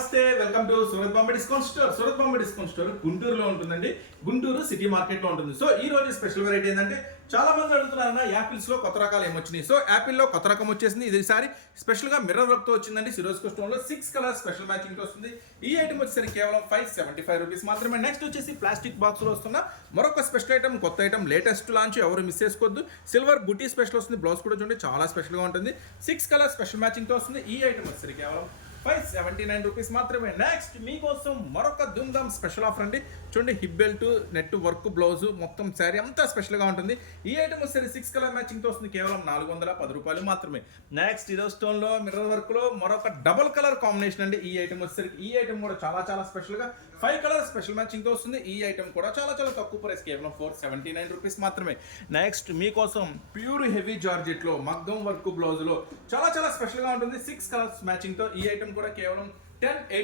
నమస్తే, welcome to Surat Bombay discount store. Surat Bombay discount store గుంటూరులో ఉంటుందండి. గుంటూరు సిటీ మార్కెట్ లో ఉంటుంది. సో ఈ రోజు స్పెషల్ వెరైటీ ఏంటంటే, చాలా మంది అడుగుతున్నారన్న యాపిల్స్ లో కొత్త రకాలు ఏమొచ్చినాయి. సో యాపిల్ లో కొత్త రకం వచ్చేసింది. ఈసారి స్పెషల్ గా మిర్రర్ వర్క్ తో వచ్చిందండి. సిరోస్కో స్టోన్ లో 6 కలర్ స్పెషల్ మ్యాచింగ్ తో వస్తుంది. ఈ ఐటమ్ వచ్చేసరికి కేవలం 575 రూపీస్ మాత్రమే. నెక్స్ట్ వచ్చేసి ప్లాస్టిక్ బాక్స్ లో వస్తున్న మరొక స్పెషల్ ఐటమ్, కొత్త ఐటమ్, లేటెస్ట్ లాంచ్, ఎవరు మిస్ చేసుకోవద్దు. సిల్వర్ బుటీ స్పెషల్ వస్తుంది. బ్లౌజ్ కూడా చూడండి చాలా స్పెషల్ గా ఉంటుంది. 6 కలర్ స్పెషల్ మ్యాచింగ్ తో వస్తుంది. ఈ ఐటమ్ వచ్చేసరికి కేవలం 579 రూపీస్ మాత్రమే. నెక్స్ట్ మీకోసం మరొక దుమ్దమ్ స్పెషల్ ఆఫర్ అండి. చూడండి, hip belt, net work, blouse, మొత్తం శారీ అంతా స్పెషల్గా ఉంటుంది. ఈ ఐటమ్ వచ్చేసి 6 కలర్ మ్యాచింగ్తో వస్తుంది. కేవలం 410 రూపాయలు మాత్రమే. నెక్స్ట్ ఇదో స్టోన్లో మిర్రర్ వర్క్లో మరొక డబుల్ కలర్ కాంబినేషన్ అండి. ఈ ఐటమ్ వచ్చేసరికి ఈ ఐటమ్ కూడా చాలా చాలా స్పెషల్గా 5 కలర్ స్పెషల్ మ్యాచింగ్తో వస్తుంది. ఈ ఐటమ్ కూడా చాలా చాలా తక్కువ ప్రైస్, కేవలం 479 రూపీస్ మాత్రమే. నెక్స్ట్ మీకోసం ప్యూర్ హెవీ జార్జెట్లో మగ్గం వర్క్ బ్లౌజ్లో చాలా చాలా స్పెషల్గా ఉంటుంది. 6 కలర్స్ మ్యాచింగ్తో ఈ ఐటమ్ కూడా కేవలం 1080